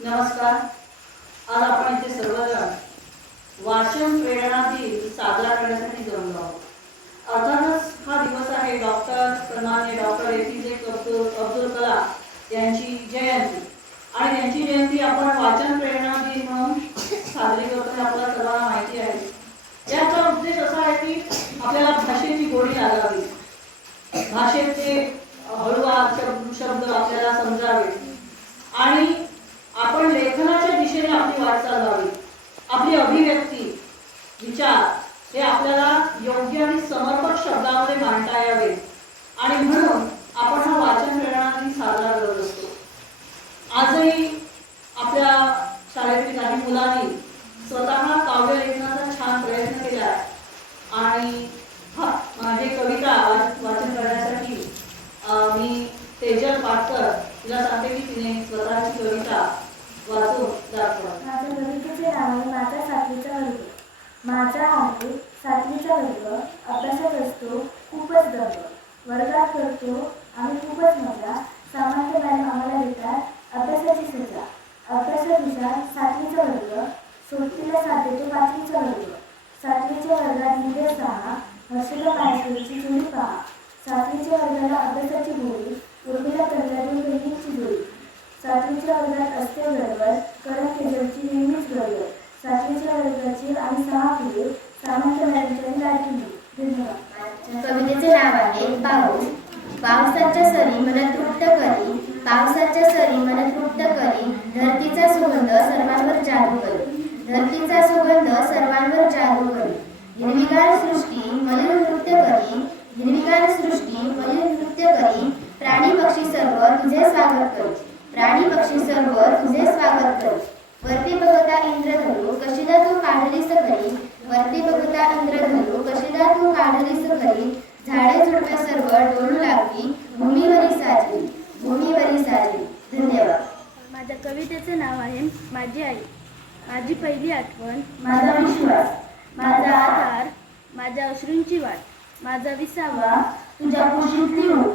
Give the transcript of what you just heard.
नमस्कार. आज आपण इथे सर्वजण वाचन प्रेरणा दिन साजरा करण्यासाठी जमलो आहोत. अर्थातच हा दिवस आहे डॉक्टर सन्माननीय डॉक्टर APJ अब्दुल कलाम यांची जयंती. आणि यांची जयंती आपण वाचन प्रेरणा दिन म्हणून साजरी करतो हे आपल्याला सर्वांना माहिती आहे. याचा उद्देश असा आहे की आपल्याला भाषेची गोडी लागावी, भाषेचे हळूवार शब्द आपल्याला समजावे आणि आपण लेखनाच्या दिशेने आपली वाटचाल लावावी. आपली अभिव्यक्ती, विचार हे आपल्याला योग्य आणि समर्पक शब्दामध्ये मांडता यावे आणि म्हणून आपण हा वाचन प्रेरणा दिन साजरा करत असतो. आजही आपल्या शाळेतील काही मुलांनी स्वतः काव्य लेखनाचा छान प्रयत्न केला आहे आणि माझी कविता वाचन करण्यासाठी मी तेजल पाटकर तिला सांगते की तिने स्वतःची कविता वाचून दाखवा. माझ्या कवितेचे नाव आहे माझा सातवीचा वर्ग. माझा आहे सातवीचा वर्ग. अभ्यासात असतो खूपच दर्द. वर्गात करतो आम्ही खूपच मजा. सामान्य मॅडम आम्हाला देतात अभ्यासाची सजा. अभ्यासानुसार सातवीचा वर्ग. सोबतीला साथ देतो पाचवीचा वर्ग. सातवीच्या वर्गात निघे 6. हर्षला माहेश्वरीची जोडी पहा. सातवीच्या वर्गाला अभ्यासाची गोडी. उर्मिला तंत्रातून पेंटिंगची जोडी. सातवीच्या वर्गात असते गडबड. करण केजलची नेहमीच गडबड. सातवीच्या वर्गाची आणि 6 पिढे. सामंत मॅडमच्या लाडकी. धन्यवाद. कवितेचे नाव आहे पाऊस. पावसाच्या सरी मन तृप्त करी. पावसाच्या सरी मन तृप्त करी. धरतीचा सुगंध सर्वांवर जादू करी. धरतीचा सुगंध सर्वांवर जादू करी. हिरवीगार सृष्टी मयूर नृत्य करी. हिरवीगार सृष्टी मयूर नृत्य करी. प्राणी पक्षी सर्व तुझे स्वागत करी. प्राणी पक्षी सर्व तुझे स्वागत करी. वरती बघता इंद्रधनु कशीदा तू काढलीस खरी. वरती बघता इंद्रधनु कशीदा तू काढलीस खरी. झाडे झुडपे सर्व डोलू लागली. भूमीवरी साजली. भूमीवरी साजली. धन्यवाद. माझ्या कवितेचे नाव आहे माझी आई. माझी पहिली आठवण. माझा विश्वास. माझा आधार. माझ्या अश्रूंची वाट. माझा विसावा. तुझ्या कुशीतली ओढ.